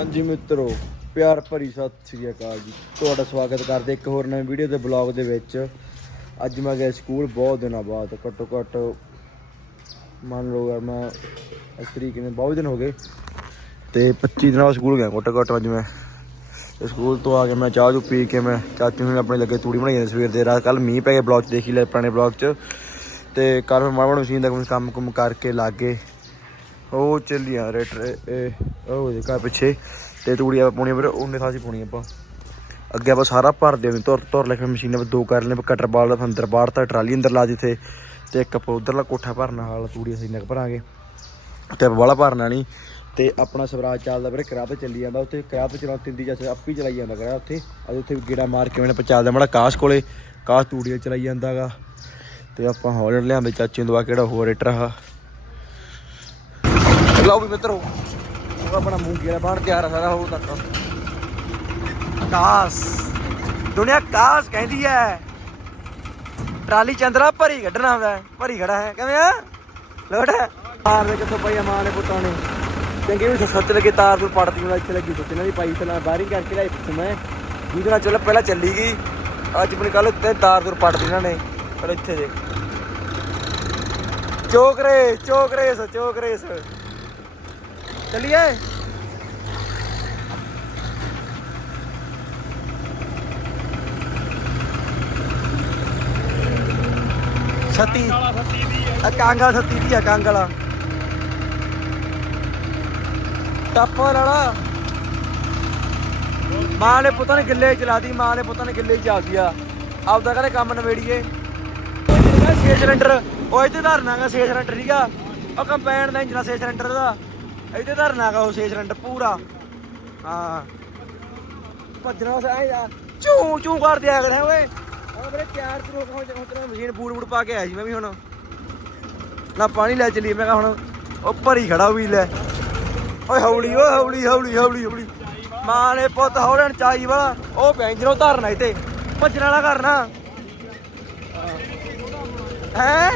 ਹਾਂਜੀ ਮਿੱਤਰੋ, ਪਿਆਰ ਭਰੀ ਸਤਿ ਸ੍ਰੀ ਅਕਾਲ ਜੀ। ਤੁਹਾਡਾ ਸਵਾਗਤ ਕਰਦੇ ਇੱਕ ਹੋਰ ਨਵੇਂ ਵੀਡੀਓ ਦੇ ਬਲੌਗ ਦੇ ਵਿੱਚ। ਅੱਜ ਮੈਂ ਗਿਆ ਸਕੂਲ ਬਹੁਤ ਦਿਨਾਂ ਬਾਅਦ, ਘੱਟੋ ਘੱਟ ਮੰਨ ਲਓ ਯਾਰ ਮੈਂ ਇਸ ਤਰੀਕੇ ਨਾਲ ਬਹੁਤ ਦਿਨ ਹੋ ਗਏ। ਤੇ 25 ਦਿਨਾਂ ਬਾਅਦ ਸਕੂਲ ਗਿਆ, ਘੱਟੋ ਘੱਟ ਅੱਜ ਮੈਂ। ਤੇ ਸਕੂਲ ਤੋਂ ਆ ਕੇ ਮੈਂ ਚਾਹ ਚੂ ਪੀ ਕੇ ਮੈਂ ਚਾਚੂ ਨੂੰ ਆਪਣੇ ਲੱਗੇ ਤੂੜੀ ਬਣਾਈ ਜਾਂਦੇ ਸਵੇਰ ਦੇ, ਰਾਤ ਕੱਲ ਮੀਂਹ ਪੈ ਗਿਆ ਬਲੌਗ 'ਚ, ਦੇਖੀ ਲੈ ਪੁਰਾਣੇ ਬਲੌਗ 'ਚ। ਤੇ ਕੱਲ ਮੈਂ ਮਾੜਾ ਮਸ਼ੀਨ ਦਾ ਕੰਮ ਕੁਮ ਕਰਕੇ ਲਾਗੇ ਉਹ ਚੱਲੀਆਂ ਰੇਟਰ ਇਹ ਉਹ ਦੇ ਘਰ ਪਿੱਛੇ। ਤੇ ਤੂੜੀਆਂ ਪਾਉਣੀਆਂ ਫਿਰ ਉਹਨੇ ਥਾਂ ਸੀ ਪਾਉਣੀ ਆਪਾਂ। ਅੱਗੇ ਆਪਾਂ ਸਾਰਾ ਭਰ ਦੇ ਤੁਰ ਤੁਰ ਲੈ ਕੇ ਮਸ਼ੀਨਾਂ ਵਿੱਚ ਦੋ ਕਰ ਲੈਣੇ ਕਟਰ ਬਾਲ ਅੰਦਰ ਬਾਹਰ ਤਾਂ ਟਰਾਲੀ ਅੰਦਰ ਲਾ ਜਿੱਥੇ ਤੇ ਇੱਕ ਆਪਾਂ ਉਧਰਲਾ ਕੋਠਾ ਭਰਨਾ ਹਾਲ ਤੂੜੀ ਅਸੀਂ ਨਕ ਭਰਾਂਗੇ। ਤੇ ਵਾਲਾ ਭਰਨਾ ਨਹੀਂ। ਤੇ ਆਪਣਾ ਸਵਰਾਜ ਚੱਲਦਾ ਵੀਰੇ ਕਰਾਬ ਚੱਲੀ ਜਾਂਦਾ ਉੱਥੇ। ਕਰਾਬ ਚਲਾ ਤਿੰਦੀ ਜਾਂ ਆਪੀ ਚਲਾਈ ਜਾਂਦਾ ਕਰਾ ਉੱਥੇ। ਅੱਜ ਉੱਥੇ ਗੇੜਾ ਮਾਰ ਕੇ ਉਹਨੇ ਚੱਲਦਾ ਮੜਾ ਕਾਸ਼ ਕੋਲੇ। ਕਾਸ਼ ਤੂੜੀਆਂ ਚਲਾਈ ਜਾਂਦਾਗਾ। ਤੇ ਆਪਾਂ ਹੌਲੈਂਡ ਲਿਆਂਦੇ, ਚਾਚੇ ਨੂੰ ਆ ਕਿਹੜਾ ਹੋਰ ਰੇਟਰ ਆ ਲਓ ਵੀ ਮਿੱਤਰੋ। ਆਪਣਾ ਮੂੰਗੀ ਬਾਣ ਤਿਆਰ ਆ ਸਾਰਾ ਹੋ ਤੱਕ। ਕਾਸ। ਦੁਨੀਆ ਕਾਸ ਕਹਿੰਦੀ ਐ। ਟਰਾਲੀ ਚੰਦਰਾ ਭਰੀ ਕੱਢਣਾ ਹੁੰਦਾ ਭਰੀ ਖੜਾ ਹੈ। ਕਿਵੇਂ ਆ? ਲੋੜ ਹੈ। ਦੇ ਕਿੱਥੋਂ ਪਈ ਮਾਂ ਨੇ ਪੁੱਤਾਂ ਨੇ। ਚੰਗੇ ਵੀ ਸੱਤ ਲੱਗੇ ਤਾਰ ਨੂੰ ਪੜਦੀ ਨੂੰ ਇੱਥੇ ਲੱਗੀ ਸੁੱਤੀ ਇਹਨਾਂ ਦੀ ਪਾਈ ਤੇ ਬਾਰਿੰਗ ਕਰਕੇ ਲਾਈ ਪੁੱਤ ਮੈਂ। ਜਿਹਦੇ ਨਾਲ ਚੱਲ ਪਹਿਲਾਂ ਚੱਲੀ ਗਈ। ਅੱਜ ਆਪਣੀ ਕੱਲ ਤੇ ਤਾਰ ਦੂਰ ਪੜਦੀ ਇਹਨਾਂ ਨੇ। ਪਰ ਇੱਥੇ ਜੇ ਚੋਕਰੇ ਚੋਕਰੇਸ ਚੋਕਰੇਸ ਚੱਲੀਏ ਸੱਤੀ ਆ ਕਾਂਗਾ ਸੱਤੀ ਦੀ ਆ ਕਾਂਗਲਾ ਟੱਪ ਵਾਲਾ ਮਾਂ ਨੇ ਪੁੱਤਾਂ ਨੇ ਗਿੱਲੇ ਚਲਾਦੀ ਮਾਂ ਨੇ ਪੁੱਤਾਂ ਨੇ ਗਿੱਲੇ ਹੀ ਚੱਲਦੀ ਆ ਆਪਦਾ ਕਹਿੰਦੇ ਕੰਮ ਨਵੇੜੀਏ ਛੇ ਸਿਲੰਡਰ ਉਹ ਇੱਥੇ ਧਰਨਾਗਾ ਛੇ ਸਿਲੰਡਰ ਠੀਕਾ ਉਹ ਕੰਪੈਨ ਦਾ ਇੰਜਨ ਛੇ ਸਿਲੰਡਰ ਦਾ ਇੱਥੇ ਧਰਨਾਗਾ ਉਹ ਛੇ ਸਿਲੰਡਰ ਪੂਰਾ। ਹਾਂ। ਭੱਜਣਾ ਸਾ ਯਾਰ ਚੂ ਚੂ ਕਰ ਦਿਆ ਕਰ ਓਏ। ਆ ਮੇਰੇ ਚਾਰ ਤੋਂ ਹੋ ਤੇਰਾ ਮਸ਼ੀਨ ਬੂੜ ਬੂੜ ਪਾ ਕੇ ਆਇਆ ਸੀ ਮੈਂ ਵੀ ਹੁਣ। ਨਾ ਪਾਣੀ ਲੈ ਚਲੀ ਮੈਂ ਕਿਹਾ ਹੁਣ ਉਹ ਭਰੀ ਖੜਾ ਵੀ ਲੈ। ਓਏ ਹੌਲੀ ਓਏ ਹੌਲੀ ਹੌਲੀ ਹੌਲੀ ਹੌਲੀ। ਮਾਂ ਨੇ ਪੁੱਤ ਹੌਲਣ ਚਾਈ ਵਾਲਾ। ਉਹ ਬੈਂਜਰੋਂ ਧਰਨਾ ਇੱਥੇ। ਭੱਜਣ ਵਾਲਾ ਕਰਨਾ ਹੈ?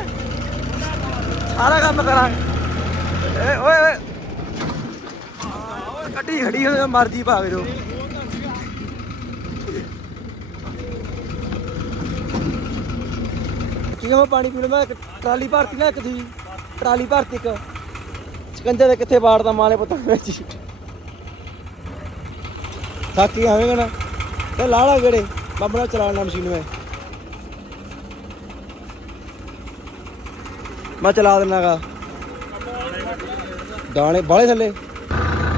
ਸਾਰਾ ਕੰਮ ਕਰਾਂਗੇ। ਓਏ ਓਏ। ਕੱਢੀ ਗੱਡੀ ਖੜੀ ਹੋਈ ਮਰਜ਼ੀ ਭਾਗ ਜੋ। ਕਿਉਂ ਮੈਂ ਪਾਣੀ ਪੀਣਾ, ਮੈਂ ਇੱਕ ਟਰਾਲੀ ਭਰਤੀ ਨਾ ਇੱਕ ਦੀ ਟਰਾਲੀ ਭਰਤੀ ਇੱਕ। ਸਕੰਜੇ ਦੇ ਕਿੱਥੇ ਬਾੜਦਾ ਮਾਲੇ ਪੁੱਤਾਂ ਵਿੱਚ। ਹੀ। ਥੱਕੀ ਆਵੇਂਗਾ ਨਾ। ਤੇ ਲਾੜਾ ਗੇੜੇ ਬੰਬੜਾ ਚਲਾਉਣਾ ਮਸ਼ੀਨ ਮੈਂ। ਮੈਂ ਚਲਾ ਦਿੰਨਾਗਾ। ਦਾਣੇ ਬਾਲੇ ਥੱਲੇ।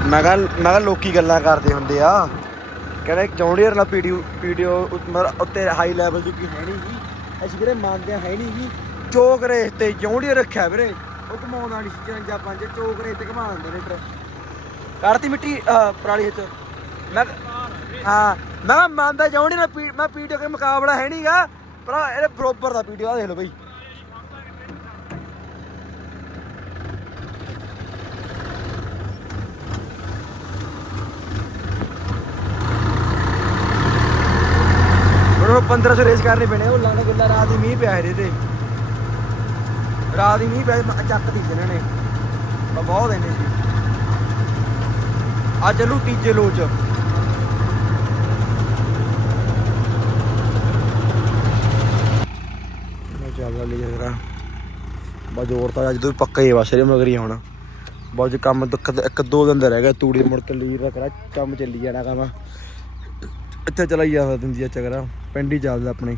ਮੈਂ ਕਿਹਾ ਮੈਂ ਕਿਹਾ ਲੋਕੀ ਗੱਲਾਂ ਕਰਦੇ ਹੁੰਦੇ ਆ। ਕਹਿੰਦੇ ਜੌਂਡੀਅਰ ਨਾਲ ਪੀਡੀਓ ਵੀਡੀਓ ਉੱਤੇ ਹਾਈ ਲੈਵਲ ਦੀ ਕੀ ਹੈ ਨਹੀਂ ਜੀ। ਅਸੀਂ ਵੀਰੇ ਮੰਨਦੇ ਹੈ ਨਹੀਂ ਜੀ। ਚੋਕ ਰੇਸ ਤੇ ਜੌਂਡੀਅਰ ਰੱਖਿਆ ਵੀਰੇ। ਉਹ ਘਮਾਉਂਦਾ ਨਹੀਂ 54 ਪੰਜ, ਚੋਕ ਰੇਸ ਤੇ ਘਮਾ ਦਿੰਦੇ ਨੇ ਟਰ ਕਰਤੀ ਮਿੱਟੀ ਪਰਾਲੀ ਵਿੱਚ ਮੈਂ ਹਾਂ, ਮੈਂ ਕਿਹਾ ਮੰਨਦਾ ਜੌਂਡੀਅਰ ਨਾਲ ਮੈਂ ਪੀਡੀਓ ਕੇ ਮੁਕਾਬਲਾ ਹੈ ਨਹੀਂਗਾ ਪਰ ਇਹਦੇ ਬਰੋਬਰ ਦਾ ਪੀਡੀਓ ਆ, ਦੇਖ ਲਓ ਬਈ। ਹੁਣ ਉਹ 1500 ਰੇਸ ਕਰਨੇ ਪੈਣੇ, ਉਹ ਲਾਣੇ ਗੱਲਾਂ ਰਾਤ ਦੀ ਮੀਂਹ ਪਿਆ ਇਹਦੇ। ਰਾਤ ਦੀ ਮੀਂਹ ਪਿਆ ਮੈਂ ਚੱਕ ਦੀ ਇਹਨਾਂ ਨੇ। ਬਹੁਤ ਇਹਨੇ ਸੀ। ਅੱਜ ਚੱਲੂ ਤੀਜੇ ਲੋਚ ਚੱਲਦਾ ਲਈ ਜਰਾ। ਬਾ ਜੋਰ ਤਾਂ ਅੱਜ ਤੋਂ ਪੱਕਾ ਹੀ ਆ, ਬਸ ਮਗਰ ਹੀ ਹੁਣ। ਬਹੁਤ ਕੰਮ ਦੁੱਖ ਇੱਕ ਦੋ ਦਿਨ ਦਾ ਰਹਿ ਗਿਆ, ਤੂੜੀ ਮੁੜ ਕੇ ਲੀਰ ਦਾ ਕਰਾ, ਕੰਮ ਚੱਲੀ ਜਾਣਾ ਕੰਮ। ਇੱਥੇ ਚਲਾਈ ਜਾਂਦਾ ਦਿੰਦੀ ਆ ਚੱਕਰਾ। ਪਿੰਡ ਹੀ ਚੱਲਦਾ ਆਪਣੇ।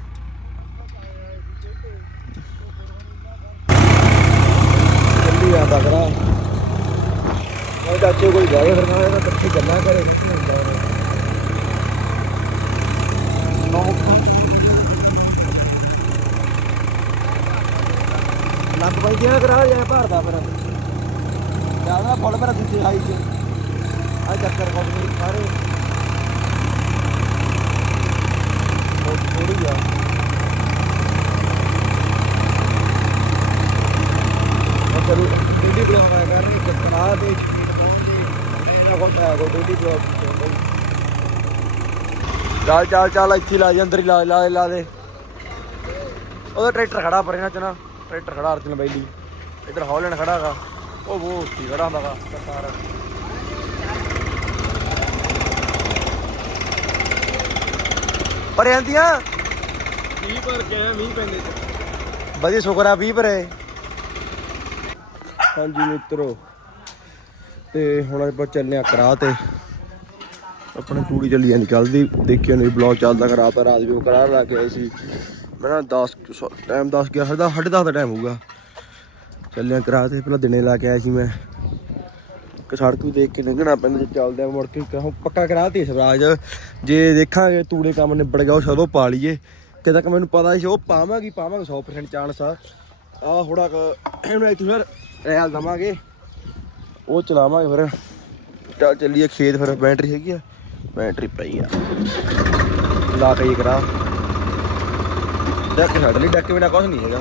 ਚੱਲੀ ਜਾਂਦਾ ਕਰਾ। ਉਹ ਚਾਚੇ ਕੋਈ ਜਾਏ ਫਿਰ ਮੈਂ ਇਹਦਾ ਇਕੱਠੇ ਚੱਲਾਂ ਕਰੇ ਲੱਗ ਪਈ ਜਿਆ ਕਰਾ ਜਾਂ ਭਰਦਾ ਫਿਰ ਜ਼ਿਆਦਾ ਫੁੱਲ ਮੇਰਾ ਦੂਜੇ ਹਾਈ ਚ। ਆ ਚੱਕਰ ਕੋਲ ਸਾਰੇ। ਥੋੜੀ ਆ। ਚਲੋ ਡਿਊਟੀ ਬਲੌਗ ਆ ਕਰਨ, ਇੱਕ ਤਨਾਹ ਤੇ ਸ਼ੀਟ ਪਾਉਣ ਦੀ। ਇਹਨਾਂ ਕੋਲ ਤਾਂ ਕੋ ਡਿਊਟੀ ਬਲੌਗ ਚੱਲ ਚੱਲ ਚੱਲ, ਇੱਥੇ ਲਾ ਜਾ ਲਾ ਲਾ ਲਾ ਦੇ। ਉਹਦਾ ਟਰੈਕਟਰ ਖੜਾ ਪਰੇ ਨਾ ਚਨਾ ਟਰੈਕਟਰ ਖੜਾ ਅਰਜਨ ਬੈਲੀ। ਇੱਧਰ ਹੌਲੈਂਡ ਖੜਾਗਾ ਉਹ ਉਹ ਉੱਤੀ ਖੜਾ ਹੁੰਦਾਗਾ ਸਰਕਾਰ। ਪਰੇ ਆਂਦੀਆਂ 20 ਭਰ ਕੇ ਆਇਆ ਮੀਂਹ ਪੈਂਦੇ ਚ ਵਧੀਆ ਸ਼ੁਕਰ ਆ 20 ਭਰੇ। ਹਾਂਜੀ ਮਿੱਤਰੋ ਤੇ ਹੁਣ ਆਪਾਂ ਚੱਲੇ ਆ ਕਰਾ ਤੇ। ਆਪਣੀ ਟੂੜੀ ਚੱਲੀ ਜਾਂਦੀ ਕੱਲ੍ਹ ਦੀ ਦੇਖਿਓ ਨਹੀਂ ਬਲੌਗ ਚੱਲਦਾ ਕਰਾ ਤਾਂ ਰਾਤ ਵੀ ਉਹ ਕਰਾ ਲਾ ਕੇ ਆਏ ਸੀ। ਮੈਂ ਨਾ 10 ਟਾਈਮ 10 ਗਿਆ ਸਾਡਾ 10:30 ਦਾ ਟਾਈਮ ਹੋਊਗਾ। ਚੱਲਿਆ ਕਰਾ ਤੇ ਪਹਿਲਾਂ ਦਿਨੇ ਲਾ ਕੇ ਆਇਆ ਸੀ ਮੈਂ। ਕਿ ਸੜਕ ਨੂੰ ਦੇਖ ਕੇ ਲੰਘਣਾ ਪੈਂਦਾ ਜੇ ਚੱਲਦੇ ਆ ਮੁੜ ਕੇ ਕਹੋ ਪੱਕਾ ਕਰਾਤੀ ਸਵਰਾਜ। ਜੇ ਦੇਖਾਂਗੇ ਤੂੜੇ ਕੰਮ ਨਿਬੜ ਗਿਆ ਉਹ ਸਦੋਂ ਪਾ ਲਈਏ। ਕਿਤੇ ਤੱਕ ਮੈਨੂੰ ਪਤਾ ਸੀ ਉਹ ਪਾਵਾਂਗੀ, ਪਾਵਾਂਗੇ 100% ਚਾਂਸ ਆ ਆ ਥੋੜਾ ਇਹਨੂੰ ਇੱਥੇ ਫਿਰ ਰੈਲ ਦਵਾਂਗੇ। ਉਹ ਚਲਾਵਾਂਗੇ ਫਿਰ। ਚੱਲ ਚੱਲੀਏ ਖੇਤ ਫਿਰ, ਬੈਟਰੀ ਹੈਗੀ ਆ। ਬੈਟਰੀ ਪਈ ਆ। ਲਾ ਕੇ ਹੀ ਕਰਾ। ਡੱਕ ਛੱਡ ਲਈ, ਡੱਕ ਬਿਨਾ ਕੁਝ ਨਹੀਂ ਹੈਗਾ।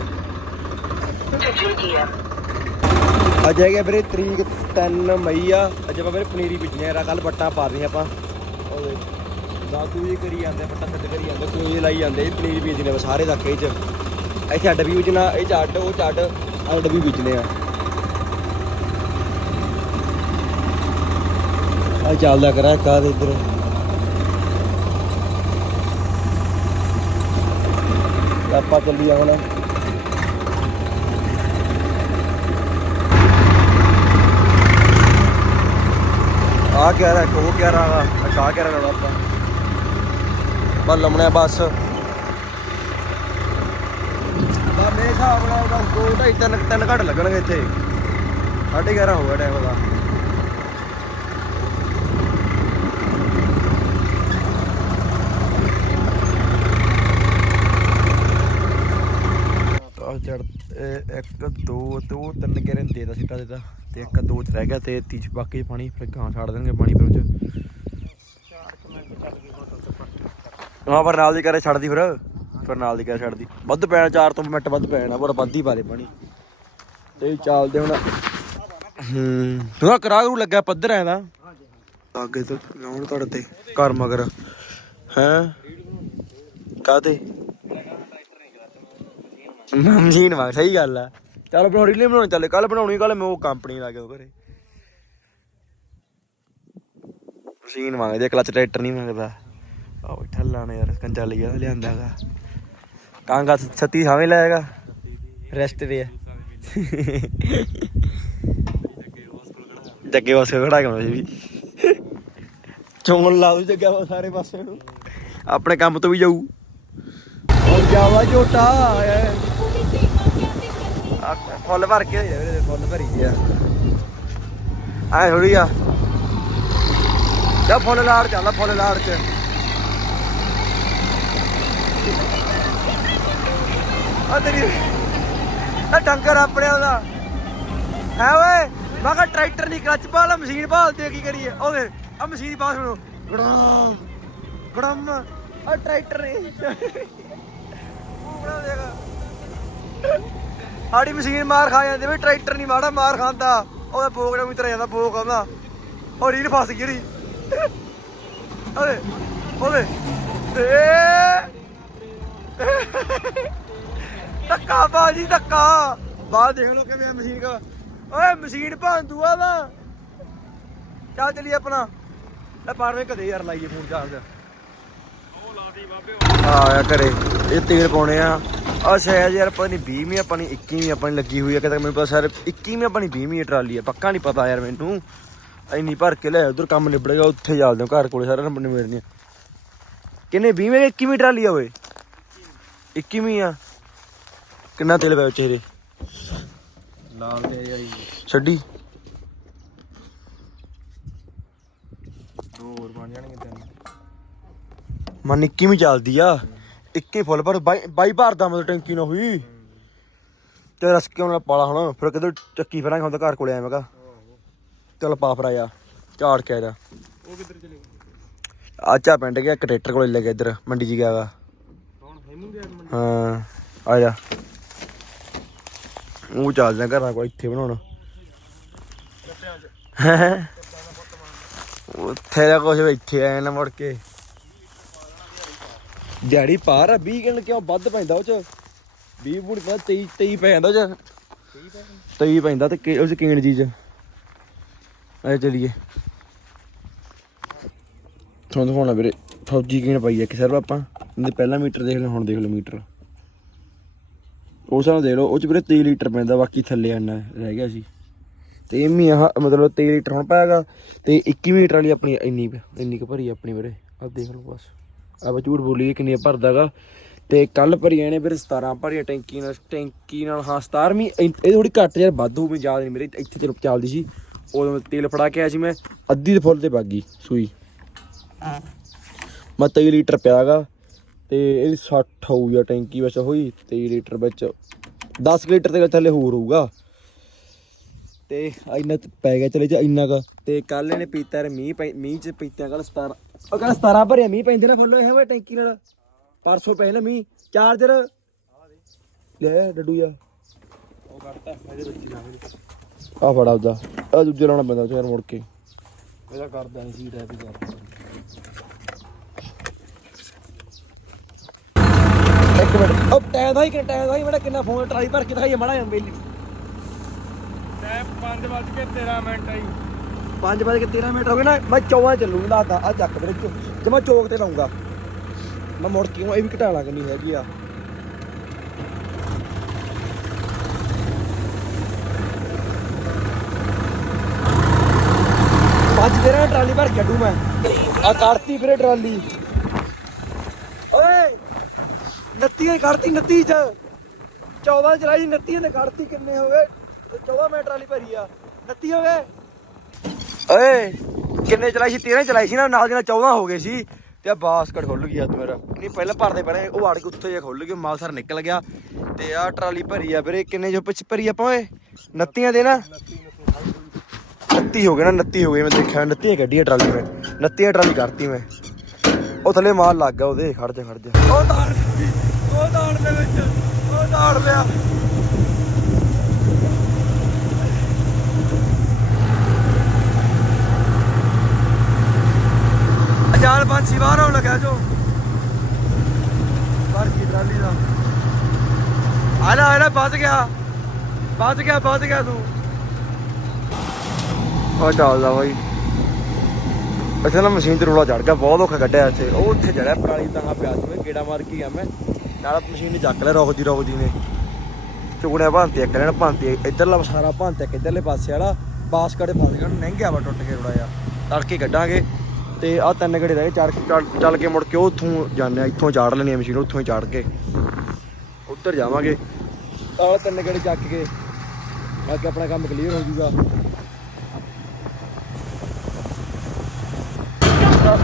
ਅੱਜ ਹੈਗਾ ਵੀਰੇ ਤਰੀਕ 3 ਮਈ ਆ। ਅੱਜ ਆਪਾਂ ਵੀਰੇ ਪਨੀਰੀ ਬੀਜਣੀ ਆ ਕੱਲ ਬੱਟਾ ਪਾ ਰਹੇ ਆਪਾਂ। ਉਹਦੇ ਦਾਦੂ ਜੀ ਕਰੀ ਜਾਂਦੇ ਬੱਟਾ ਛੱਡ ਕਰੀ ਜਾਂਦੇ ਕੋਈ ਲਾਈ ਜਾਂਦੇ, ਇਹ ਪਨੀਰੀ ਬੀਜਣੇ ਆ ਸਾਰੇ ਇਲਾਕੇ 'ਚ। ਇੱਥੇ ਅੱਡ ਵੀ ਬੀਜਣਾ, ਇਹ 'ਚ ਉਹ 'ਚ ਅੱਡ ਵੀ ਬੀਜਣੇ ਆ। ਆ ਚੱਲਦਾ ਕਰਾ ਕਾਦ ਇੱਧਰ। ਆਪਾਂ ਚੱਲੀ ਆ ਹੁਣ। ਆ ਕਿਆ ਰਾ ਕੋ ਕਿਆ ਰਾ ਆ ਕਾ ਕਿਆ ਰਾ ਆਪਾਂ। ਬਸ ਲਮਣਿਆ ਬਸ। ਬਾ ਮੇਰੇ ਹਿਸਾਬ ਨਾਲ ਬਸ ਦੋ ਢਾਈ ਤਿੰਨ ਤਿੰਨ ਘੱਟ ਲੱਗਣਗੇ ਇੱਥੇ। ਸਾਢੇ 11 ਟਾਈਮ ਦਾ। ਚੜ ਇੱਕ, ਦੋ, ਤੇ ਉਹ ਤਿੰਨ ਗੇਰੇ ਦੇ ਦਾ ਸਿੱਟਾ ਦੇਦਾ ਤੇ ਇੱਕ, ਦੋ ਚ ਰਹਿ ਗਿਆ, ਤੇ ਤੀਜ ਬਾਕੀ ਪਾਣੀ, ਫਿਰ ਗਾਂ ਛੱਡ ਦੇਣਗੇ ਪਾਣੀ ਪਰ ਉਹ ਚ। ਹਾਂ, ਪਰ ਨਾਲ ਦੀ ਕਰੇ ਛੱਡਦੀ ਫਿਰ। ਫਿਰ ਨਾਲ ਦੀ ਕਰੇ ਛੱਡਦੀ। ਵੱਧ ਪੈਣਾ 4 ਤੋਂ ਮਿੰਟ ਵੱਧ ਪੈਣਾ ਪਰ ਵੱਧ ਹੀ ਪਾ ਪਾਣੀ। ਤੇ ਚੱਲਦੇ ਹੁਣ। ਹੂੰ, ਤੂੰ ਕਰਾ ਲੱਗਾ ਪੱਧਰ ਐ ਦਾ। ਅੱਗੇ ਤੋਂ ਲਾਉਣ ਤੁਹਾਡੇ ਤੇ, ਘਰ ਮਗਰ। ਹੈ? ਕਾਤੇ ਮਸ਼ੀਨ ਵਾ ਸਹੀ ਗੱਲ ਆ। ਚੱਲ ਬਣਾਉਣੀ ਲਈ ਬਣਾਉਣੀ ਚੱਲੇ ਕੱਲ ਬਣਾਉਣੀ ਕੱਲ ਮੈਂ ਉਹ ਕੰਪਨੀ ਲਾ ਕੇ ਉਹ ਘਰੇ। ਮਸ਼ੀਨ ਮੰਗਦੇ ਕਲਚ ਟਰੈਕਟਰ ਨਹੀਂ ਮੰਗਦਾ ਆ ਬੈਠਾ ਲਾਣੇ ਯਾਰ ਕੰਜਾ ਲਿਆ ਲਿਆਂਦਾਗਾ ਕਾਂਗਾ ਛੱਤੀ ਸਾਵੇਂ ਲਾਏਗਾ ਰੈਸਟ ਤੇ ਆ। ਜੱਗੇ ਵਾਸਤੇ ਖੜਾ ਕੇ ਵੀ। ਚੋਣ ਲਾ ਦੂ ਜੱਗਾ ਵਾ ਸਾਰੇ ਪਾਸੇ ਨੂੰ। ਆਪਣੇ ਕੰਮ ਤੋਂ ਵੀ ਜਾਊ। ਉਹ ਜਾਵਾ ਝੋਟਾ ਆਇਆ ਆ ਫੁੱਲ ਭਰ ਕੇ ਹੋਇਆ ਵੀਰੇ ਫੁੱਲ ਭਰੀ ਗਿਆ ਐ ਥੋੜੀ ਆ। ਜਾ ਫੁੱਲ ਲਾੜ ਚੱਲ ਫੁੱਲ ਲਾੜ ਚ। ਆ ਤੇਰੀ ਆ ਟੰਕਰ ਆਪਣੇ ਉਹਦਾ। ਹੈ ਓਏ, ਮੈਂ ਕਿਹਾ ਟਰੈਕਟਰ ਨਹੀਂ ਕਲਚ ਪਾ ਮਸ਼ੀਨ ਭਾਲਦੇ ਕੀ ਕਰੀਏ? ਓਏ ਆ ਮਸ਼ੀਨ ਪਾ ਸੁਣੋ। ਗੜਮ ਗੜਮ ਆ ਟਰੈਕਟਰ ਨਹੀਂ। ਬਣਾ ਦੇਗਾ ਸਾਡੀ ਮਸ਼ੀਨ ਮਾਰ ਖਾ ਜਾਂਦੀ ਵੀ ਟਰੈਕਟਰ ਨਹੀਂ ਮਾੜਾ, ਮਾਰ ਖਾਂਦਾ। ਉਹਦਾ ਬੋਕ ਨਾ ਉਤਰ ਜਾਂਦਾ ਬੋਕ ਆਉਂਦਾ ਉਹ ਰੀਲ ਫਸ ਗਈ ਜਿਹੜੀ ਓਏ ਓਏ ਏ! ਧੱਕਾ ਬਾਜੀ ਧੱਕਾ। ਬਾਹਰ ਦੇਖ ਲੋ ਕਿਵੇਂ ਮਸ਼ੀਨ ਕਾ। ਓਏ, ਮਸ਼ੀਨ ਭਾਂਦੂਆ ਦਾ ਚੱਲ ਚਲੀ ਆਪਣਾ। ਲੈ ਪਾਰਵੇਂ ਕਦੇ ਯਾਰ ਲਾਈਏ ਫੋਨ ਚਾਰਜ ਆਇਆ ਘਰੇ। ਇਹ ਤੇਲ ਪਾਉਣੇ ਆ। ਆ ਸ਼ਾਇਦ ਯਾਰ ਪਤਾ ਨਹੀਂ 20ਵੀਂ ਆਪਣੀ 21ਵੀਂ ਆਪਣੀ ਲੱਗੀ ਹੋਈ ਆ। ਕਿਤੇ ਮੈਨੂੰ ਪਤਾ ਸਰ 21ਵੀਂ ਆਪਣੀ 20ਵੀਂ ਟਰਾਲੀ ਆ। ਪੱਕਾ ਨਹੀਂ ਪਤਾ ਯਾਰ ਮੈਨੂੰ। ਇੰਨੀ ਭਰ ਕੇ ਲੈ ਉਧਰ ਕੰਮ ਨਿਬੜੇਗਾ ਉੱਥੇ ਚੱਲਦੇ ਹਾਂ ਘਰ ਕੋਲੇ, ਸਾਰਾ ਨੰਬਰ ਨਿਬੜਨੀਆਂ। ਕਿੰਨੇ 20ਵੀਂ 21ਵੀਂ ਟਰਾਲੀ ਆ ਓਏ। 21ਵੀਂ ਆ। ਕਿੰਨਾ ਤੇਲ ਪਿਆ ਚਿਹਰੇ ਲਾਲ ਤੇ ਆਈ ਛੱਡੀ। ਦੋ ਹੋਰ ਬਣ ਜਾਣਗੇ ਤਿੰਨ। ਮਨ 21ਵੀਂ ਚੱਲਦੀ ਆ। 21 ਫੁੱਲ ਪਰ ਬਾਈ ਬਾਈ ਭਰਦਾ ਮਤਲਬ ਟੈਂਕੀ ਨਾ ਹੋਈ। ਤੇ ਰਸ ਕਿਉਂ ਨਾਲ ਪਾਲਾ ਹੁਣ। ਫਿਰ ਕਿਦੋਂ ਚੱਕੀ ਫਿਰਾਂਗੇ ਹੁਣ ਤਾਂ ਘਰ ਕੋਲੇ ਆਵੇਂਗਾ ਚੱਲ ਪਾ ਫਰਾ ਜਾ ਝਾੜ ਕੇ ਆ ਜਾ ਉਹ ਕਿੱਧਰ ਚਲੇ ਗਏ? ਆਚਾ ਪਿੰਡ ਗਿਆ ਇੱਕ ਟਰੈਕਟਰ ਕੋਲੇ ਲੈ ਗਿਆ ਇੱਧਰ। ਮੰਡੀ 'ਚ ਗਿਆ ਗਾ ਕੌਣ? ਹੈਮੂ ਦੇ ਮੰਡੀ ਹਾਂ, ਆ ਜਾ। ਉਹ ਚੱਲਦੇ ਘਰਾਂ ਕੋਲ, ਇੱਥੇ ਬਣਾਉਣ। ਉੱਥੇ ਦਾ ਕੁਝ ਇੱਥੇ ਆਏ ਨਾ ਮੁੜ ਕੇ। ਦਿਹਾੜੀ ਪਾਰ ਆ 20 ਕਿੰਨ ਕਿਉਂ ਵੱਧ ਪੈਂਦਾ ਉਹ ਚ? 20 ਬੂੜ ਪਾ 23 23 ਪੈ ਜਾਂਦਾ ਉਹ ਚ। 23 ਪੈਂਦਾ ਤੇ ਕਿ- ਉਹ ਚ ਕੀਣ ਚੀਜ਼? ਆ ਚਲੀਏ। ਤੁਹਾਨੂੰ ਦਿਖਾਉਣਾ ਵੀਰੇ, ਫੌਜੀ ਕੀਣ ਪਾਈ ਆ ਕਿ ਸਿਰਫ ਆਪਾਂ। ਇਹਦੇ ਪਹਿਲਾ ਮੀਟਰ ਦੇਖ ਲਓ ਹੁਣ ਦੇਖ ਲਓ ਮੀਟਰ। ਉਸ ਨਾਲ ਦੇਖ ਲਓ ਉਹ ਚ ਵੀਰੇ 23 ਲੀਟਰ ਪੈਂਦਾ ਬਾਕੀ ਥੱਲੇ ਆਣਾ ਰਹਿ ਗਿਆ ਸੀ। ਤੇ ਇਹ ਵੀ ਆਹ ਮਤਲਬ 23 ਲੀਟਰ ਹੁਣ ਪਾਏਗਾ ਤੇ 21 ਮੀਟਰ ਵਾਲੀ ਆਪਣੀ ਇੰਨੀ ਇੰਨੀ ਕੁ ਭਰੀ ਆਪਣੀ ਵੀਰੇ। ਆਹ ਦੇਖ ਲਓ ਬਸ। ਆ ਚੂੜ ਬੋਲੀ ਕਿੰਨੀ ਭਰਦਾਗਾ ਤੇ ਕੱਲ ਭਰੀਆਂ ਨੇ ਵੀਰੇ 17 ਭਰੀਆਂ ਟੈਂਕੀ ਨਾਲ ਟੈਂਕੀ ਨਾਲ ਹਾਂ 17ਵੀਂ ਇਹ ਥੋੜੀ ਘੱਟ ਯਾਰ ਵਾਧੂ ਵੀ ਯਾਦ ਨਹੀਂ ਮੇਰੇ ਇੱਥੇ ਤੇ ਚੱਲਦੀ ਸੀ। ਉਦੋਂ ਮੈਂ ਤੇਲ ਫੜਾ ਕੇ ਆਇਆ ਸੀ ਮੈਂ ਅੱਧੀ ਦੇ ਫੁੱਲ ਤੇ ਬਾਗੀ ਸੂਈ। ਮੈਂ 23 ਲੀਟਰ ਪਿਆਗਾ ਤੇ ਇਹ 60 ਹੋਊ ਜਾਂ ਟੈਂਕੀ ਵਿੱਚ ਹੋਈ 23 ਲੀਟਰ ਵਿੱਚ 10 ਲੀਟਰ ਤੇ ਥੱਲੇ ਹੋਰ ਹੋਊਗਾ। ਤੇ ਇੰਨਾ ਪੈ ਗਿਆ ਚਲੇ ਜਾ ਇੰਨਾ ਕ। ਤੇ ਕੱਲ ਇਹਨੇ ਪੀਤਾ ਰ ਮੀਂਹ ਮੀਂਹ ਚ ਪੀਤਾ ਕੱਲ 17 ਉਹ ਕੱਲ 17 ਭਰਿਆ ਮੀਂਹ ਪੈਂਦੇ ਨਾ ਫੁੱਲ ਇਹ ਟੈਂਕੀ ਨਾਲ। ਪਰਸੋਂ ਪੈ ਨਾ ਮੀਂਹ ਚਾਰਜਰ। ਲੈ ਡੱਡੂ ਜਾ ਉਹ ਕੱਟਤਾ ਇਹਦੇ ਵਿੱਚ ਨਾ ਆ ਫੜਾ ਉਹਦਾ। ਆ ਦੂਜੇ ਲਾਉਣਾ ਪੈਂਦਾ ਯਾਰ ਮੁੜ ਕੇ। ਇਹਦਾ ਕਰਦਾ ਨਹੀਂ ਸੀ ਰੈਪ ਕਰ ਇੱਕ ਮਿੰਟ। ਉਹ ਟਾਈਮ ਦਾ ਹੀ ਕਿ ਟਾਈਮ ਦਾ ਹੀ ਮੇਰਾ ਕਿੰਨਾ ਫੋਨ ਟਰਾਈ ਭਰ ਕੇ ਦਿਖਾਈਏ ਮਾੜਾ ਜਿਹਾ ਮੇਲੀ ਟਾਈਮ 5 ਵੱਜ ਕੇ 13 ਮਿੰਟ ਆਈ 5 ਵਜੇ ਕੇ 13 ਮਿੰਟ ਹੋ ਗਏ ਨਾ, ਮੈਂ ਚੌਵਾਂ ਚੱਲੂਗਾ ਲਾਤਾ ਆ ਚੱਕ ਮੇਰੇ ਚੋ। ਜੇ ਮੈਂ ਚੌਕ ਤੇ ਲਾਉਂਗਾ, ਮੈਂ ਮੁੜ ਕੇ ਇਹ ਵੀ ਘਟਾ ਕਿੰਨੀ ਹੈਗੀ ਆ। ਪੰਜ ਤੇਰਾ ਟਰਾਲੀ ਭਰ ਕੇ ਡੂ ਮੈਂ। ਆ ਕੱਢਤੀ ਵੀਰੇ ਟਰਾਲੀ ਓਏ 29 ਕੱਢਤੀ 29 ਚ। 14 ਚਲਾਈ 29 ਨੇ ਕੱਢਤੀ ਕਿੰਨੇ ਹੋ ਗਏ? 14 ਮੈਂ ਟਰਾਲੀ ਭਰੀ ਆ। 29 ਹੋ ਗਏ? ਓਏ, ਕਿੰਨੇ ਚਲਾਈ ਸੀ? 13 ਚਲਾਈ ਸੀ ਨਾ, ਨਾਲ ਦੀ ਨਾਲ 14 ਹੋ ਗਏ ਸੀ। ਤੇ ਆ ਬਾਸਕਟ ਖੁੱਲ ਗਿਆ ਅੱਜ ਮੇਰਾ। ਨਹੀਂ, ਪਹਿਲਾਂ ਭਰਦੇ ਪਏ ਉਹ ਵੜ ਕੇ ਉੱਥੇ ਜਿਹਾ ਖੁੱਲ ਗਿਆ, ਮਾਲ ਸਰ ਨਿਕਲ ਗਿਆ। ਤੇ ਆ ਟਰਾਲੀ ਭਰੀ ਆ ਵੀਰੇ, ਕਿੰਨੇ ਜੋ ਪਿੱਛੇ ਭਰੀ ਆਪਾਂ ਓਏ? 29 ਦੇ ਨਾ? 29 ਹੋ ਗਏ ਨਾ 29 ਹੋ ਗਏ, ਮੈਂ ਦੇਖਿਆ 29 ਕੱਢੀ ਆ ਟਰਾਲੀ ਮੈਂ। 29 ਟਰਾਲੀ ਕਰਤੀ ਮੈਂ। ਉਹ ਥੱਲੇ ਮਾਲ ਲੱਗ ਗਿਆ ਉਹਦੇ ਖੜ ਜਾ ਖੜ ਜਾ। ਉਹ ਤਾੜ ਉਹ ਤਾੜ ਦੇ ਵਿੱਚ, ਉਹ ਤਾੜ ਲਿਆ। ਜਾਲ ਪੰਛੀ ਬਾਹਰ ਆਉਣ ਲੱਗਾ ਜੋ। ਬਾਹਰ ਕੀ ਟਰਾਲੀ ਦਾ। ਆ ਲੈ ਬਚ ਗਿਆ। ਬਚ ਗਿਆ ਬਚ ਗਿਆ ਤੂੰ। ਆ ਚੱਲਦਾ ਬਾਈ। ਅੱਛਾ ਨਾ ਮਸ਼ੀਨ ਤੇ ਰੋਲਾ ਚੜ ਗਿਆ, ਬਹੁਤ ਔਖਾ ਕੱਢਿਆ ਇੱਥੇ। ਉਹ ਉੱਥੇ ਜੜਿਆ ਪਰਾਲੀ ਤਾਂ ਪਿਆ ਸੀ ਮੈਂ ਗੇੜਾ ਮਾਰ ਕੇ ਆ ਮੈਂ। ਨਾਲ ਮਸ਼ੀਨ ਚੱਕ ਲੈ ਰੋਕਦੀ ਰੋਕਦੀ ਨੇ। ਚੁਗੜਿਆ ਭਾਂਤੀ ਇੱਕ ਲੈਣ ਭਾਂਤੀ ਇਧਰਲਾ ਸਾਰਾ ਭਾਂਤੀ ਇੱਕ ਇਧਰਲੇ ਪਾਸੇ ਵਾਲਾ ਬਾਸਕਟ ਫਸ ਗਿਆ ਨਹਿੰਗਿਆ ਵਾ ਟੁੱਟ ਕੇ ਥੋੜਾ ਜਿਹਾ, ਤੜਕੇ ਕੱਢਾਂਗੇ। ਤੇ ਆ ਤਿੰਨ ਘੜੇ ਰਹਿ ਗਏ ਚੜ ਚੱਲ- ਚੱਲ ਕੇ ਮੁੜ ਕੇ ਉੱਥੋਂ ਜਾਂਦੇ ਆ, ਇੱਥੋਂ ਚਾੜ ਲੈਣੀ ਆ ਮਸ਼ੀਨ, ਉੱਥੋਂ ਹੀ ਚਾੜ ਕੇ। ਉੱਧਰ ਜਾਵਾਂਗੇ। ਆ ਤਿੰਨ ਘੜੇ ਚੱਕ ਕੇ, ਬਾਕੀ ਆਪਣਾ ਕੰਮ ਕਲੀਅਰ ਹੋ ਜਾਊਗਾ।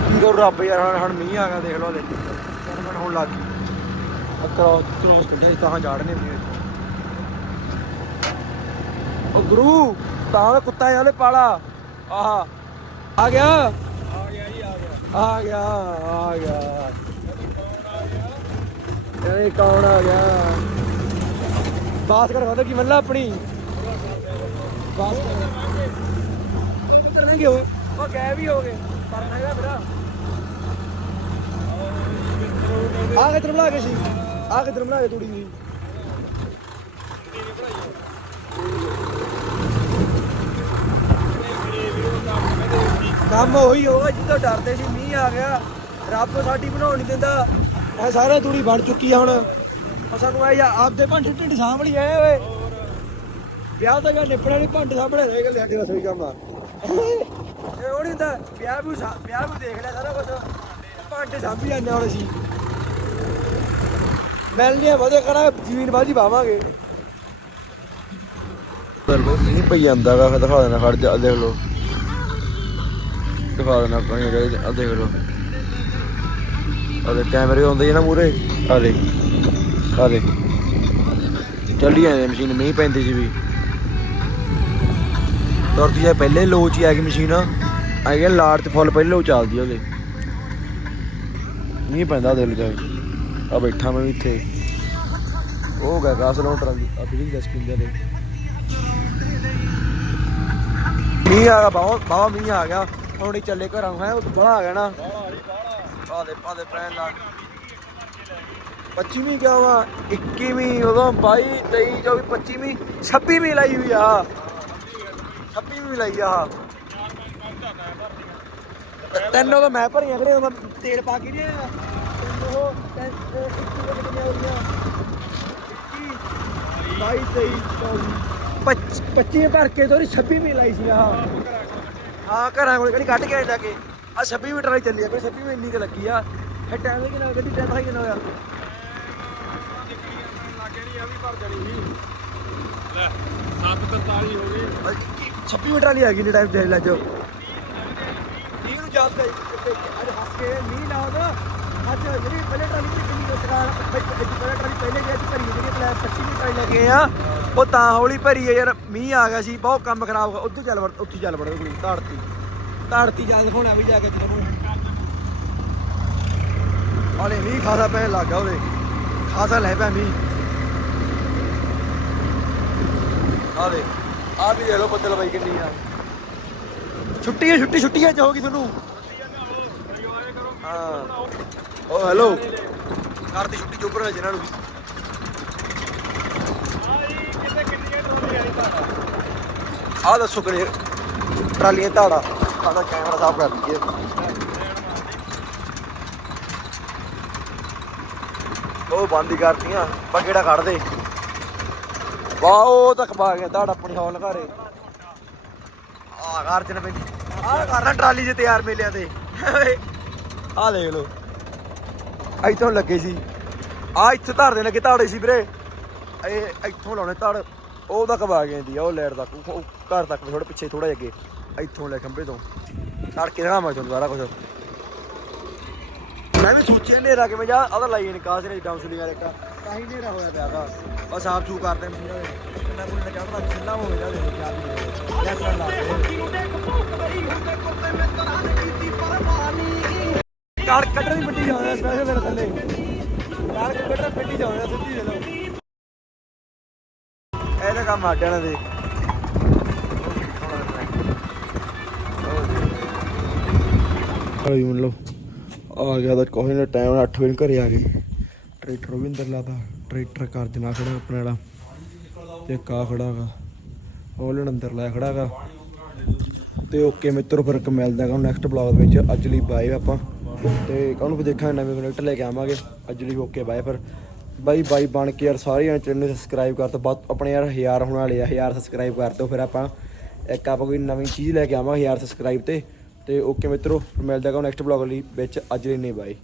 ਕੀ ਕਰ, ਰੱਬ ਯਾਰ, ਹੁਣ ਮੀਂਹ ਆ ਗਿਆ, ਦੇਖ ਲਓ ਲੈ ਚਰਮਨ ਹੋਣ ਲੱਗ ਗਈ ਆ ਕ੍ਰੋਸ ਕ੍ਰੋਸ ਕੱਢਿਆ ਸੀ, ਤਾਂ ਚਾੜਨੇ ਮੀਂਹ ਵਿੱਚ ਉਹ ਗੁਰੂ ਤਾਂ ਦਾ ਕੁੱਤਾ ਯਾਲੇ ਪਾਲਾ ਆਹਾ ਆ ਗਿਆ ਆ ਗਿਆ ਜੀ ਆ ਗਿਆ। ਆ ਗਿਆ ਆ ਗਿਆ। ਇਹ ਕੌਣ ਆ ਗਿਆ? ਬਾਤ ਕਰ ਵਾਦਾ ਕੀ ਮੱਲਾ ਆਪਣੀ? ਬਾਤ ਕਰ ਕਰਨਗੇ ਉਹ ਉਹ ਗਏ ਵੀ ਹੋ ਗਏ। ਪਰਨਾ ਹੈਗਾ ਆ ਕੇ ਬਣਾ ਤੂੜੀ ਸੀ ਕੰਮ ਉਹੀ ਹੋਗਾ ਜਿੱਦੋਂ ਡਰਦੇ ਸੀ, ਮੀਂਹ ਆ ਗਿਆ। ਰੱਬ ਸਾਡੀ ਬਣਾਉਣ ਨਹੀਂ ਦਿੰਦਾ। ਇਹ ਸਾਰਾ ਤੂੜੀ ਬਣ ਚੁੱਕੀ ਆ ਹੁਣ। ਆ ਸਾਨੂੰ ਇਹ ਆਪਦੇ ਭਾਂਡੇ ਢਿੱਡ ਸਾਂਭਲੀ ਆਏ ਓਏ। ਵਿਆਹ ਤਾਂ ਗਿਆ ਨਿਪੜਾ ਨਹੀਂ, ਭਾਂਡੇ ਸਾਹਮਣੇ ਰਹਿ ਗਏ ਸਾਡੇ ਰਸੋਈ ਕੰਮ ਆ। ਇਹ ਉਹ ਨਹੀਂ ਹੁੰਦਾ, ਵਿਆਹ ਵੀ ਵਿਆਹ ਵੀ ਦੇਖ ਲਿਆ ਸਾਰਾ ਕੁਝ ਭਾਂਡੇ ਸਾਂਭੀ ਜਾਂਦੇ ਹੁਣ ਅਸੀਂ। ਮਿਲਨੇ ਆ ਵਧੇ ਕਰਾ ਜ਼ਮੀਨ ਬਾਜੀ ਬਾਵਾਂਗੇ ਦਰਬੋ ਨਹੀਂ ਪਈ ਜਾਂਦਾਗਾ ਫਿਰ ਦਿਖਾ ਦੇਣਾ, ਖੜ ਜਾ ਦੇਖ ਲਓ। ਦਿਖਾ ਦੇਣਾ ਕਹੀਂ ਰਹੇ ਆ ਦੇਖ ਲਓ। ਆਦੇ ਕੈਮਰੇ ਆਉਂਦੇ ਨਾ ਮੂਰੇ ਆ ਦੇ ਆ ਦੇ ਚੱਲੀ ਜਾਂਦੀ ਮਸ਼ੀਨ, ਮੀਂਹ ਪੈਂਦੀ ਸੀ ਵੀ। ਤੁਰਦੀ ਆ ਪਹਿਲੇ ਲੋ ਚ ਆ ਗਈ ਮਸ਼ੀਨ। ਆ ਗਿਆ ਲਾੜ ਫੁੱਲ ਪਹਿਲੇ ਲੋ ਚੱਲਦੀ ਉਹਦੇ। ਮੀਂਹ ਪੈਂਦਾ ਦਿਲ ਜਾ ਆ ਬੈਠਾ ਮੈਂ ਵੀ ਇੱਥੇ। ਉਹ ਗਿਆ ਗਾਸ ਲੋਟਰਾਂ ਦੀ ਆ ਬਿਜਲੀ ਦਾ ਸਕੀਮ ਦੇ ਮੀਂਹ ਆ ਗਿਆ, ਬਹੁਤ ਬਹੁਤ ਮੀਂਹ ਆ ਗਿਆ। ਹੁਣ ਹੀ ਚੱਲੇ ਘਰਾਂ ਹੈ, ਉਹ ਬੜਾ ਆ ਗਿਆ ਨਾ। ਪਾ ਦੇ ਪਾ ਦੇ ਪੈਣ ਲੱਗ 25ਵੀਂ ਕਿਆ ਵਾ 21ਵੀਂ ਉਦੋਂ 22 23 24 25ਵੀਂ 26ਵੀਂ ਲਾਈ ਹੋਈ ਆ। 26ਵੀਂ ਲਾਈ ਆ। ਤਿੰਨ ਉਹ ਮੈਂ ਭਰੀਆਂ ਖੜੇ ਤੇਲ ਪਾ ਕੇ ਨਹੀਂ ਉਹ ਪੱਚੀ ਭਰ ਕੇ ਤੋਰੀ 26 ਵੀ ਲਾਈ ਸੀ, ਆਹ। ਹਾਂ ਘਰਾਂ ਕੋਲ ਕਿਹੜੀ ਕੱਢ ਕੇ ਆਇਆ ਜਾ ਕੇ ਆ 26 ਮੀਟਰ ਵਾਲੀ ਚੱਲੀ ਆ, ਕੋਈ 26 ਵੀ ਇੰਨੀ ਕੁ ਲੱਗੀ ਆ। ਇਹ ਟਾਈਮ ਕਿੰਨਾ ਗੱਡੀ ਟਾਈਮ ਕਿੰਨਾ ਹੋਇਆ? ਲੈ 743 ਹੋ ਗਈ 26 ਮੀਟਰ ਵਾਲੀ ਹੈਗੀ ਨੇ ਟਾਈਮ ਚਾਹੀਦਾ ਜੋ ਮੀਂਹ ਨੂੰ ਯਾਦ ਅੱਜ ਹੱਸ ਕੇ ਮੀਂਹ ਨਾ ਹੋਦਾ ਅੱਜ ਜਿਹੜੀ ਪਹਿਲੇ ਟਰਾਲੀ ਦੀ ਕਿੰਨੀ ਰੁਜ਼ਗਾਰ ਪਹਿਲੇ ਟਰਾਲੀ ਪਹਿਲੇ ਗਿਆ ਸੀ, ਭਰੀ ਜਿਹੜੀ ਪਲੈ 25 ਮੀਟਰ ਵਾਲੀ ਲੱਗੇ ਆ ਉਹ ਤਾਂ ਹੌਲੀ ਭਰੀ ਆ ਯਾਰ, ਮੀਂਹ ਆ ਗਿਆ ਸੀ, ਬਹੁਤ ਕੰਮ ਖਰਾਬ ਹੋ ਗਿਆ। ਉੱਥੇ ਚੱਲ ਵੜ, ਉੱਥੇ ਚੱਲ ਵੜ ਕੋਈ ਧਾੜਤੀ। ਧਾੜਤੀ ਜਾਂ ਦਿਖਾਉਣਾ ਵੀ ਜਾ ਕੇ ਤੁਹਾਨੂੰ ਹਾਲੇ ਮੀਂਹ ਖਾਸਾ ਪੈਣ ਲੱਗਾ ਉਹਦੇ। ਖਾਸਾ ਲੈ ਪਿਆ ਮੀਂਹ। ਆ ਦੇ ਆ ਵੀ ਦੇ ਲੋ ਬੱਦਲ ਬਾਈ ਕਿੰਨੀ ਆ। ਛੁੱਟੀ ਛੁੱਟੀ ਛੁੱਟੀ ਅੱਜ ਹੋਗੀ ਤੁਹਾਨੂੰ। ਹਾਂ। ਓ ਹੈਲੋ ਕਰਤੀ ਛੁੱਟੀ ਚੁੱਪ ਰਹੇ ਜਿਹਨਾਂ ਨੂੰ ਆ ਦੱਸੋ ਕਰੇ ਟਰਾਲੀਆਂ ਧਾੜਾ। ਆਦਾ ਕੈਮਰਾ ਸਾਫ਼ ਕਰ ਲਈਏ ਉਹ ਬੰਦ ਹੀ ਕਰਤੀਆਂ। ਬਗੇੜਾ ਕੱਢ ਦੇ ਵਾਹ ਉਹ ਤੱਕ ਪਾ ਗਿਆ ਧਾੜ ਆਪਣੀ ਹੌਲ ਘਰੇ। ਆ ਗਾਰਜਨ ਪੈਂਦੀ ਆ ਕਰਨਾ ਟਰਾਲੀ 'ਚ ਤਿਆਰ ਮੇਲਿਆਂ ਤੇ। ਆ ਦੇਖ ਲੋ ਇੱਥੋਂ ਲੱਗੇ ਸੀ। ਆ ਇੱਥੇ ਧਾਰ ਦੇ ਲੱਗੇ ਧਾੜੇ ਸੀ ਵੀਰੇ। ਇਹ ਇੱਥੋਂ ਲਾਉਣੇ ਧਾੜ। ਉਹ ਤੱਕ ਪਾ ਗਏ ਦੀ ਉਹ ਲੈਟ ਤੱਕ। ਉਹ- ਘਰ ਤੱਕ ਥੋੜੇ ਪਿੱਛੇ ਥੋੜਾ ਅੱਗੇ। ਇੱਥੋਂ ਲੈ ਖੰਭੇ ਤੋਂ। ਤੜਕੇ ਦਿਖਾ ਮੈਂ ਤੁਹਾਨੂੰ ਸਾਰਾ ਕੁਝ ਮੈਂ ਵੀ ਸੋਚਿਆ ਨੇਰਾ ਕਿਵੇਂ ਜਾ ਉਹਦਾ ਲਾਈ ਨਿਕਾਸ ਨੇ ਡਾਊਨ ਸੁਲੀ ਵਾਲੇ ਕਾ ਤਾਂ ਹੀ ਨੇਰਾ ਹੋਇਆ ਪਿਆ ਦਾ ਉਹ ਸਾਫ਼ ਸੂ ਕਰਦੇ ਨੇ ਪੂਰਾ ਕਿੰਨਾ ਪੂਰਾ ਚੜਦਾ ਛਿੱਲਾ ਹੋ ਗਿਆ ਦੇਖੋ ਕਿਆ ਵੀ ਲੈ ਕਰ ਲਾ। ਕਾਰ ਕੱਢਣ ਦੀ ਮਿੱਟੀ ਜਾਉਂਦਾ ਸਪੈਸ਼ਲ ਮੇਰੇ ਥੱਲੇ। ਕਾਰ ਕੱਢਣ ਮਿੱਟੀ ਜਾਉਂਦਾ ਸਿੱਧੀ ਦੇ ਲੋ ਇਹਦਾ ਕੰਮ ਆਡਿਆਂ ਦੇ। ਹਾਂ ਮੰਨ ਲਓ, ਆ ਗਿਆ ਤਾਂ ਕੋਈ ਨਾ ਟਾਈਮ 8 ਵਜੇ ਘਰੇ ਆ ਗਏ। ਟਰੈਕਟਰ ਵੀ ਅੰਦਰ ਲਾਤਾ, ਟਰੈਕਟਰ ਕਰ ਦੇਣਾ ਖੜਾ ਆਪਣੇ ਵਾਲਾ। ਤੇ ਕਾ ਖੜਾ ਗਾ ਹੋਲਣ ਅੰਦਰ ਲੈ ਖੜਾ ਗਾ ਤੇ ਓਕੇ ਮਿੱਤਰ, ਫਿਰ ਮਿਲਦਾ ਗਾ ਨੈਕਸਟ ਬਲੌਗ ਵਿੱਚ। ਅੱਜ ਲਈ ਬਾਏ ਆਪਾਂ। ਤੇ ਕਾਹਨੂੰ ਵੀ ਦੇਖਾਂਗੇ, ਨਵੇਂ ਕਨੈਕਟ ਲੈ ਕੇ ਆਵਾਂਗੇ। ਅੱਜ ਲਈ ਓਕੇ ਬਾਏ ਫਿਰ। ਬਾਈ ਬਾਈ ਬਣ ਕੇ ਯਾਰ ਸਾਰੇ ਸਾਰਿਆਂ ਚੈਨਲ ਨੂੰ ਸਬਸਕ੍ਰਾਈਬ ਕਰ ਦੋ। ਬਾਅਦ ਆਪਣੇ ਯਾਰ ਹਜ਼ਾਰ ਹੋਣ ਵਾਲੇ ਆ, ਹਜ਼ਾਰ ਸਬਸਕ੍ਰਾਈਬ ਕਰ ਦਿਓ ਫਿਰ ਆਪਾਂ। ਇੱਕ ਆਪਾਂ ਕੋਈ ਨਵੀਂ ਚੀਜ਼ ਲੈ ਕੇ ਆਵਾਂਗੇ ਹਜ਼ਾਰ ਸਬਸਕ੍ਰਾਈਬ ਤੇ। ਤੇ ਓਕੇ ਮਿੱਤਰੋ, ਮਿਲਦਾ ਗਾ ਨੈਕਸਟ ਬਲੌਗ ਲਈ, ਵਿੱਚ ਅੱਜ ਲਈ ਨਹੀਂ ਬਾਏ